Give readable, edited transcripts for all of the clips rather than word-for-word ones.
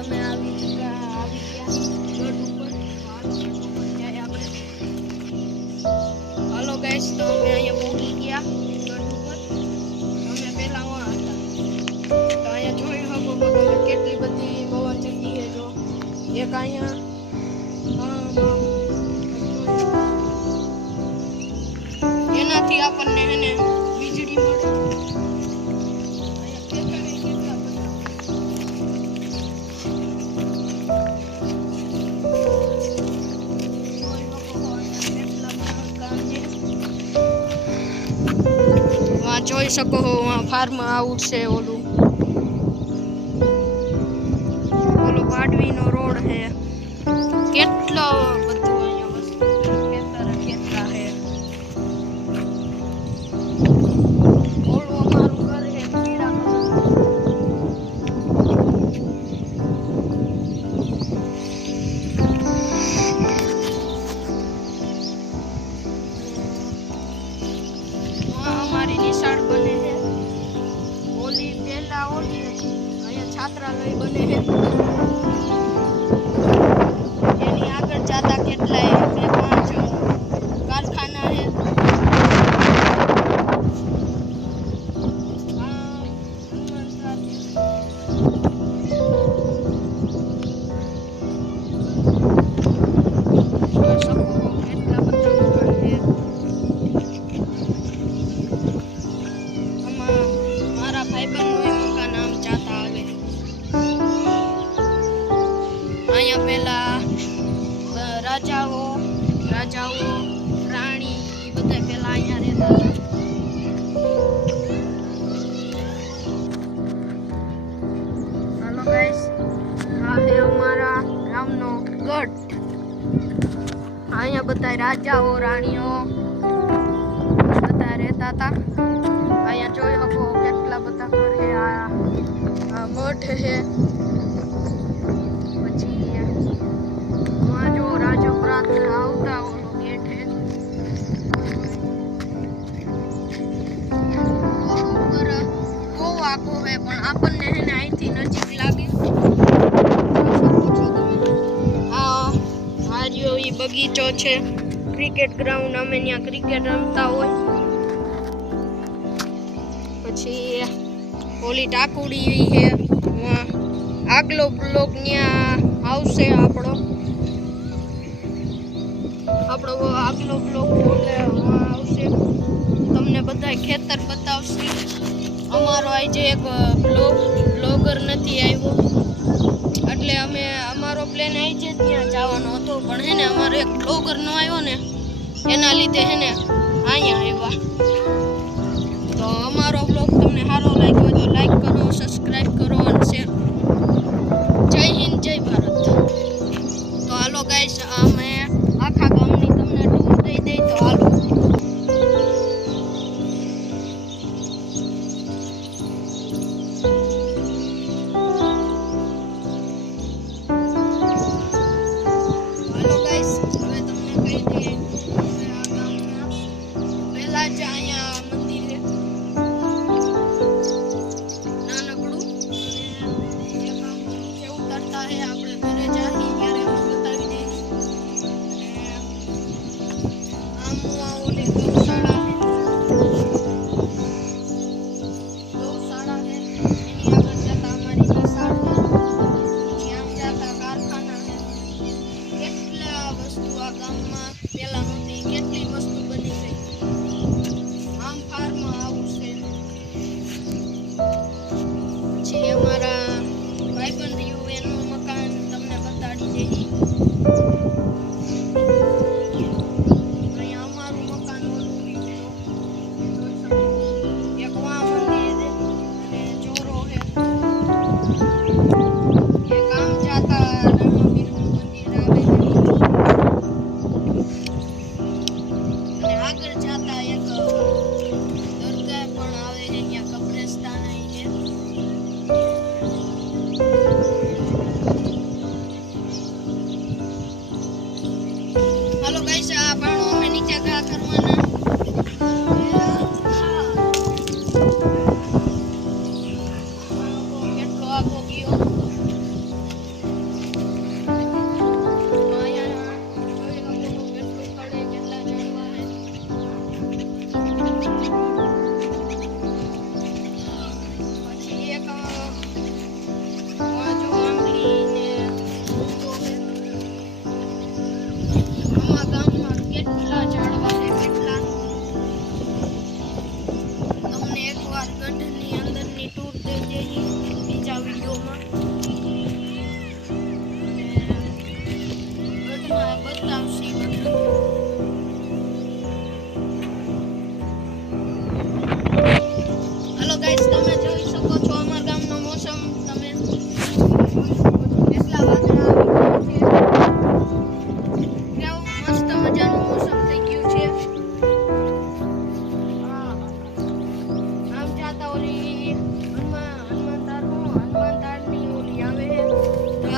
અમે આવી ગયા ગઢ ઉપર આપણે હાલો ગાઈસ તો અમે અહીંયા પહોંચી ગયા ગઢ ઉપર અમે પહેલા વहाँ હતા તો અહીંયા જોઈ શકો કે તમે કેટલી બધી પવન ચક્કી છે જો એક અહીંયા એનાથી આપણને હે ને વીજળી મળે જોઈ શકો છો ફાર્મ હાઉસ છે ઓલું પાડવીનો રોડ છે કેટલો બધું અહીંયા વસ્તુ ખેતર ખેતરા છે ઓલું અમારું ઘર છે પીળા અમારી નિશાળ બને છે ઓલી પહેલા ઓલી હતી અહીંયા છાત્રાલય બને છે એની આગળ જાતા કેટલાય 2-5 કારખાના છે અહીંયા પેલા રાજાઓ રાણી એ બધા પેલા અહીંયા રહેતા હતા હાલો ગાઈસ આ છે અમારા ગામનો ગઢ અહીંયા બધા રાજાઓ રાણીઓ બધા રહેતા હતા અહીંયા જોઈ શકો કેટલા બધા ઘર છે આ મઠ છે આવતા ઓલો ગેટ હે ઉપર બહુ આખો હે પણ આપણને હે ને અહીંથી નજીક લાગે આ જો ઈ બગીચો છે ક્રિકેટ ગ્રાઉન્ડ અમે ત્યાં ક્રિકેટ રમતા હોય પછી ઓલી ટાકુડી હે આગલો બ્લોક ત્યાં આવશે આપણો આગલો બ્લોક આવશે તમને બધા ખેતર બતાવશે અમારો આજે એક બ્લોગર નથી આવ્યો એટલે અમે અમારો પ્લાન આવી છે ત્યાં જવાનો હતો પણ હે ને અમારો એક બ્લોગર નો આવ્યો ને એના લીધે હે ને અહીંયા આવ્યા તો અમારો બ્લોગ તમને સારો લાગ્યો તો લાઈક કરો સબસ્ક્રાઇબ કરો અને શેર કરો જય હિન્દ જય ભારત તો હાલો ગાઈસ અમે આખા ગામની તમને ટૂર દઈ દઈ તો હાલો ગાઈસ હવે તમને કહી દઈએ આ ગામના પહેલા જ અહીંયા મંદિર છે નાનકડું અને એ ગામ નીચે ઉતરતા હે આપણે ઘરે જાહી ત્યારે અમે બતાવી દઈશ ગૌશાળા છે એની આગળ જતા અમારી નિશાળ છે જ્યાં જતા કારખાના છે કેટલા વસ્તુ આ ગામમાં પેલા નહોતી કેટલી વસ્તુ બની ગઈ આમ ફાર્મ હાઉસ છે પછી અમારા ભાઈબંધ રહ્યું એનું મકાન તમને બતાડી દઈએ હાલો ગાઈસ આ બાણો અમે નીચે ઘા કરવાના કેટલો આગો ગયો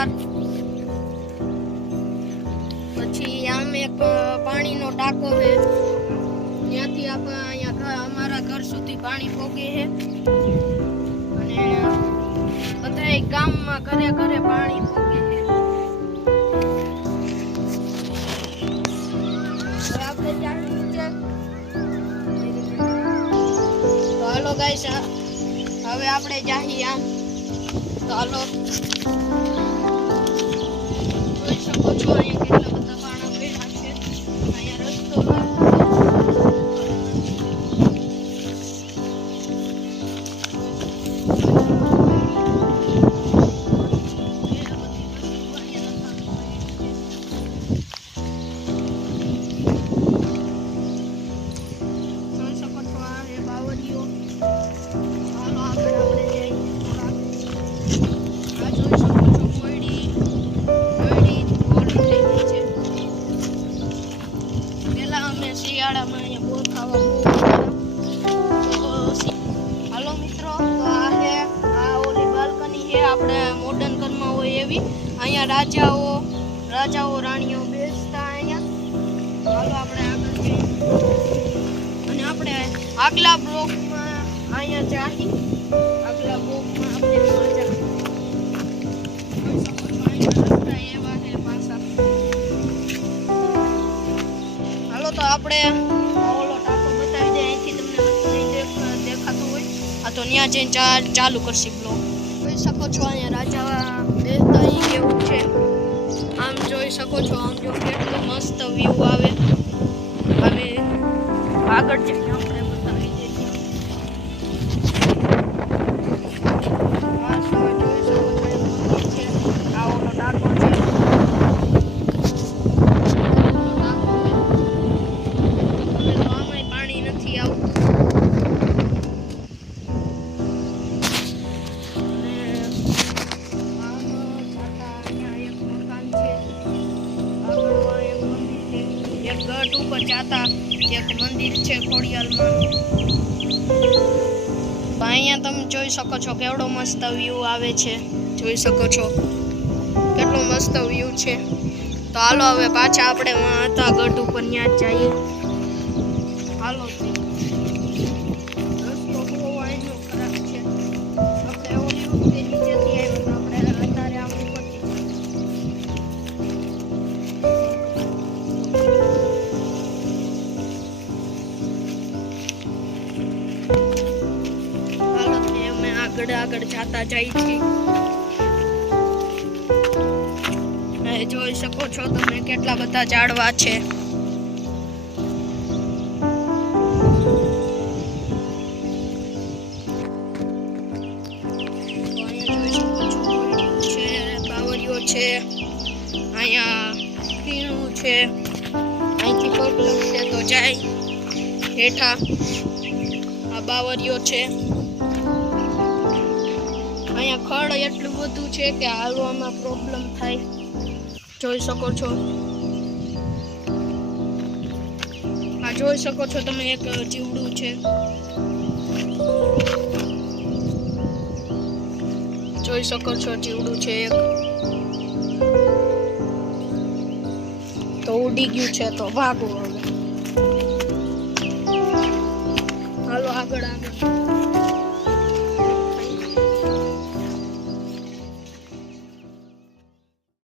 બહાર. પછી આમ એક પાણીનો ટાંકો છે, ત્યાંથી આપણે અહીંયા અમારા ઘર સુધી પાણી પોગે છે. અને બધા ગામમાં ઘરે ઘરે પાણી પોગે છે. આપણે તો હાલો ગાઈસ, હવે આપણે જાહી આમ. તો હાલો, જોઈ શકો છો અહીંયા કેટલા બધા પાણા પડ્યા છે. અહીંયા રસ્તો શિયાળામાં અહીંયા બહુ ખાવા હાલો મિત્રો, તો આ છે આ ઓલી બાલ્કની છે આપણે મોડર્ન ઘરમાં હોય એવી. અહીંયા રાજાઓ રાણીઓ બેસતા અહીંયા. હાલો આપણે આગળ જઈએ અને આપણે આગલા બ્લોકમાં અહીંયા જાહી. આગલા બ્લોકમાં આપણે રસ્તા એવા છે પાછા. તો આપણે ઓલો ટાંકો બતાવી દે, અહીંથી તમને દેખાતું હોય. આ તો ત્યાં જઈને ચાલુ કરશે બ્લોગ. જોઈ શકો છો અહીંયા રાજા બેસતા અહીં કેવું છે. આમ જોઈ શકો છો, આમ જો કેટલું મસ્ત વ્યૂ આવે. હવે આગળ જઈને આપણે બતાવી દઈએ. આ ઓલો ટાંકો છે. ગઢ ઉપર જાતા એક મંદિર છે ખોડિયાલમાં. અહીંયા તમે જોઈ શકો છો કેવડો મસ્ત વ્યૂ આવે છે. જોઈ શકો છો કેટલો મસ્ત વ્યૂ છે. તો હાલો હવે પાછા આપણે હતા ગઢ ઉપર ત્યાં જ જઈએ. હાલો, રસ્તો બહુ અહીંનો ખરાબ છે. આપણે ઓલી વખતે નીચેથી આવ્યો તો આપણે અત્યારે આમ ઉપરથી. આગળ જાતા જાય છે. જોઈ શકો છો તમે કેટલા બધા ઝાડવા છે. બાવરીઓ છે, અહીંયા ખીણું છે. અહીંથી પગ લગશે તો જાય હેઠા. આ બાવરીઓ છે. અહીંયા ખડ એટલું બધું છે કે હાલવામાં પ્રોબ્લેમ થાય. જોઈ શકો છો. આ જોઈ શકો છો તમે એક જીવડું છે. જોઈ શકો છો જીવડું છે એક. તો ઉડી ગયું છે તો ભાગો હવે. હાલો આગળ.